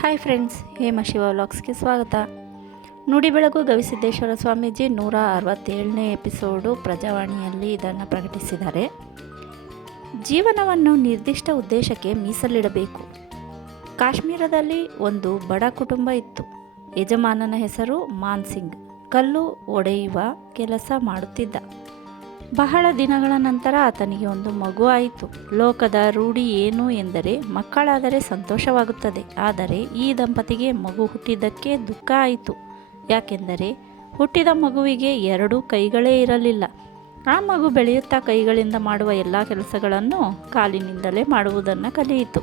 Hi friends, Hema Shiva ವ್ಲಾಗ್ಸ್ಗೆ ಸ್ವಾಗತ. ನುಡಿ ಬೆಳಗು ಗವಿಸಿದ್ದೇಶ್ವರ ಸ್ವಾಮೀಜಿ ನೂರ ಅರವತ್ತೇಳನೇ ಎಪಿಸೋಡು ಪ್ರಜಾವಾಣಿಯಲ್ಲಿ ಇದನ್ನು ಪ್ರಕಟಿಸಿದ್ದಾರೆ. ಜೀವನವನ್ನು ನಿರ್ದಿಷ್ಟ ಉದ್ದೇಶಕ್ಕೆ ಮೀಸಲಿಡಬೇಕು. ಕಾಶ್ಮೀರದಲ್ಲಿ ಒಂದು ಬಡ ಕುಟುಂಬ ಇತ್ತು. ಯಜಮಾನನ ಹೆಸರು ಮಾನ್ಸಿಂಗ್ ಕಲ್ಲು ಒಡೆಯುವ ಕೆಲಸ ಮಾಡುತ್ತಿದ್ದ. ಬಹಳ ದಿನಗಳ ನಂತರ ಆತನಿಗೆ ಒಂದು ಮಗು ಆಯಿತು. ಲೋಕದ ರೂಢಿ ಏನು ಎಂದರೆ ಮಕ್ಕಳಾದರೆ ಸಂತೋಷವಾಗುತ್ತದೆ. ಆದರೆ ಈ ದಂಪತಿಗೆ ಮಗು ಹುಟ್ಟಿದ್ದಕ್ಕೆ ದುಃಖ ಆಯಿತು. ಯಾಕೆಂದರೆ ಹುಟ್ಟಿದ ಮಗುವಿಗೆ ಎರಡೂ ಕೈಗಳೇ ಇರಲಿಲ್ಲ. ಆ ಮಗು ಬೆಳೆಯುತ್ತಾ ಕೈಗಳಿಂದ ಮಾಡುವ ಎಲ್ಲ ಕೆಲಸಗಳನ್ನು ಕಾಲಿನಿಂದಲೇ ಮಾಡುವುದನ್ನು ಕಲಿಯಿತು.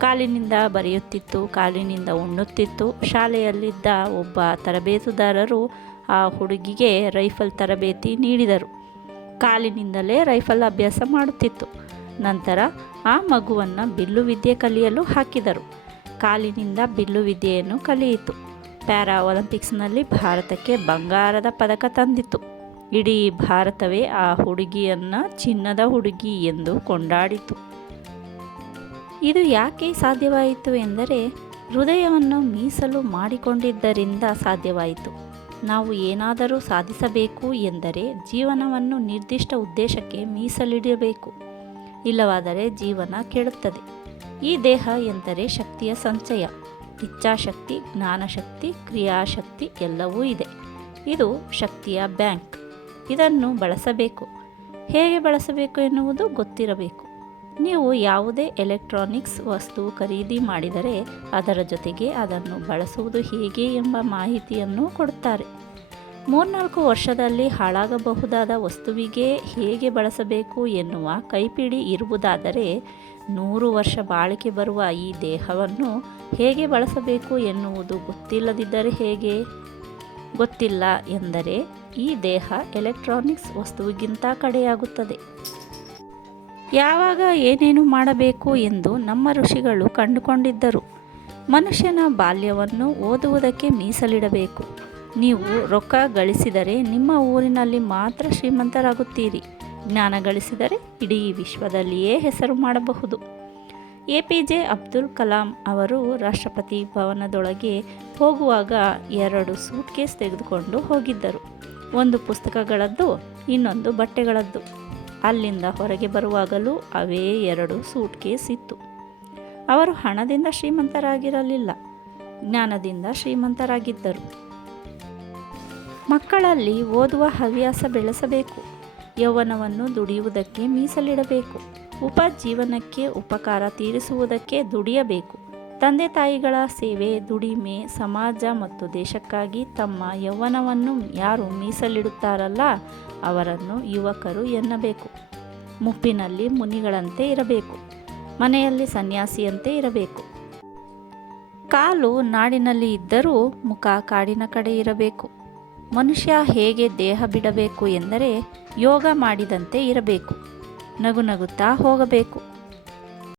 ಕಾಲಿನಿಂದ ಬರೆಯುತ್ತಿತ್ತು, ಕಾಲಿನಿಂದ ಉಣ್ಣುತ್ತಿತ್ತು. ಶಾಲೆಯಲ್ಲಿದ್ದ ಒಬ್ಬ ತರಬೇತುದಾರರು ಆ ಹುಡುಗಿಗೆ ರೈಫಲ್ ತರಬೇತಿ ನೀಡಿದರು. ಕಾಲಿನಿಂದಲೇ ರೈಫಲ್ ಅಭ್ಯಾಸ ಮಾಡುತ್ತಿತ್ತು. ನಂತರ ಆ ಮಗುವನ್ನು ಬಿಲ್ಲು ವಿದ್ಯೆ ಕಲಿಯಲು ಹಾಕಿದರು. ಕಾಲಿನಿಂದ ಬಿಲ್ಲು ವಿದ್ಯೆಯನ್ನು ಕಲಿಯಿತು. ಪ್ಯಾರಾ ಒಲಿಂಪಿಕ್ಸ್ನಲ್ಲಿ ಭಾರತಕ್ಕೆ ಬಂಗಾರದ ಪದಕ ತಂದಿತು. ಇಡೀ ಭಾರತವೇ ಆ ಹುಡುಗಿಯನ್ನು ಚಿನ್ನದ ಹುಡುಗಿ ಎಂದು ಕೊಂಡಾಡಿತು. ಇದು ಯಾಕೆ ಸಾಧ್ಯವಾಯಿತು ಎಂದರೆ, ಹೃದಯವನ್ನು ಮೀಸಲು ಮಾಡಿಕೊಂಡಿದ್ದರಿಂದ ಸಾಧ್ಯವಾಯಿತು. ನಾವು ಏನಾದರೂ ಸಾಧಿಸಬೇಕು ಎಂದರೆ ಜೀವನವನ್ನು ನಿರ್ದಿಷ್ಟ ಉದ್ದೇಶಕ್ಕೆ ಮೀಸಲಿಡಬೇಕು, ಇಲ್ಲವಾದರೆ ಜೀವನ ಕೆಡುತ್ತದೆ. ಈ ದೇಹ ಎಂದರೆ ಶಕ್ತಿಯ ಸಂಚಯ. ಇಚ್ಛಾಶಕ್ತಿ, ಜ್ಞಾನಶಕ್ತಿ, ಕ್ರಿಯಾಶಕ್ತಿ ಎಲ್ಲವೂ ಇದೆ. ಇದು ಶಕ್ತಿಯ ಬ್ಯಾಂಕ್. ಇದನ್ನು ಬಳಸಬೇಕು. ಹೇಗೆ ಬಳಸಬೇಕು ಎನ್ನುವುದು ಗೊತ್ತಿರಬೇಕು. ನೀವು ಯಾವುದೇ ಎಲೆಕ್ಟ್ರಾನಿಕ್ಸ್ ವಸ್ತು ಖರೀದಿ ಮಾಡಿದರೆ ಅದರ ಜೊತೆಗೆ ಅದನ್ನು ಬಳಸುವುದು ಹೇಗೆ ಎಂಬ ಮಾಹಿತಿಯನ್ನು ಕೊಡುತ್ತಾರೆ. ಮೂರ್ನಾಲ್ಕು ವರ್ಷದಲ್ಲಿ ಹಾಳಾಗಬಹುದಾದ ವಸ್ತುವಿಗೆ ಹೇಗೆ ಬಳಸಬೇಕು ಎನ್ನುವ ಕೈಪಿಡಿ ಇರುವುದಾದರೆ, ನೂರು ವರ್ಷ ಬಾಳಿಕೆ ಬರುವ ಈ ದೇಹವನ್ನು ಹೇಗೆ ಬಳಸಬೇಕು ಎನ್ನುವುದು ಗೊತ್ತಿಲ್ಲದಿದ್ದರೆ ಹೇಗೆ? ಗೊತ್ತಿಲ್ಲ ಎಂದರೆ ಈ ದೇಹ ಎಲೆಕ್ಟ್ರಾನಿಕ್ಸ್ ವಸ್ತುವಿಗಿಂತ ಕಡೆಯಾಗುತ್ತದೆ. ಯಾವಾಗ ಏನೇನು ಮಾಡಬೇಕು ಎಂದು ನಮ್ಮ ಋಷಿಗಳು ಕಂಡುಕೊಂಡಿದ್ದರು. ಮನುಷ್ಯನ ಬಾಲ್ಯವನ್ನು ಓದುವುದಕ್ಕೆ ಮೀಸಲಿಡಬೇಕು. ನೀವು ರೊಕ್ಕ ಗಳಿಸಿದರೆ ನಿಮ್ಮ ಊರಿನಲ್ಲಿ ಮಾತ್ರ ಶ್ರೀಮಂತರಾಗುತ್ತೀರಿ. ಜ್ಞಾನ ಗಳಿಸಿದರೆ ಇಡೀ ವಿಶ್ವದಲ್ಲಿಯೇ ಹೆಸರು ಮಾಡಬಹುದು. A P J Abdul Kalam ಅವರು ರಾಷ್ಟ್ರಪತಿ ಭವನದೊಳಗೆ ಹೋಗುವಾಗ ಎರಡು ಸೂಟ್ಕೇಸ್ ತೆಗೆದುಕೊಂಡು ಹೋಗಿದ್ದರು. ಒಂದು ಪುಸ್ತಕಗಳದ್ದು, ಇನ್ನೊಂದು ಬಟ್ಟೆಗಳದ್ದು. ಅಲ್ಲಿಂದ ಹೊರಗೆ ಬರುವಾಗಲೂ ಅವೇ ಎರಡು ಸೂಟ್ ಕೇಸ್ ಇತ್ತು. ಅವರು ಹಣದಿಂದ ಶ್ರೀಮಂತರಾಗಿರಲಿಲ್ಲ, ಜ್ಞಾನದಿಂದ ಶ್ರೀಮಂತರಾಗಿದ್ದರು. ಮಕ್ಕಳಲ್ಲಿ ಓದುವ ಹವ್ಯಾಸ ಬೆಳೆಸಬೇಕು, ಯೌವನವನ್ನು ದುಡಿಯುವುದಕ್ಕೆ ಮೀಸಲಿಡಬೇಕು, ಉಪಜೀವನಕ್ಕೆ ಉಪಕಾರ ತೀರಿಸುವುದಕ್ಕೆ ದುಡಿಯಬೇಕು. ತಂದೆ ತಾಯಿಗಳ ಸೇವೆ, ದುಡಿಮೆ, ಸಮಾಜ ಮತ್ತು ದೇಶಕ್ಕಾಗಿ ತಮ್ಮ ಯೌವನವನ್ನು ಯಾರು ಮೀಸಲಿಡುತ್ತಾರಲ್ಲ, ಅವರನ್ನು ಯುವಕರು ಎನ್ನಬೇಕು. ಮುಪ್ಪಿನಲ್ಲಿ ಮುನಿಗಳಂತೆ ಇರಬೇಕು. ಮನೆಯಲ್ಲಿ ಸನ್ಯಾಸಿಯಂತೆ ಇರಬೇಕು. ಕಾಲು ನಾಡಿನಲ್ಲಿ ಇದ್ದರೂ ಮುಖ ಕಾಡಿನ ಕಡೆ ಇರಬೇಕು. ಮನುಷ್ಯ ಹೇಗೆ ದೇಹ ಬಿಡಬೇಕು ಎಂದರೆ ಯೋಗ ಮಾಡಿದಂತೆ ಇರಬೇಕು. ನಗು ನಗುತ್ತಾ ಹೋಗಬೇಕು.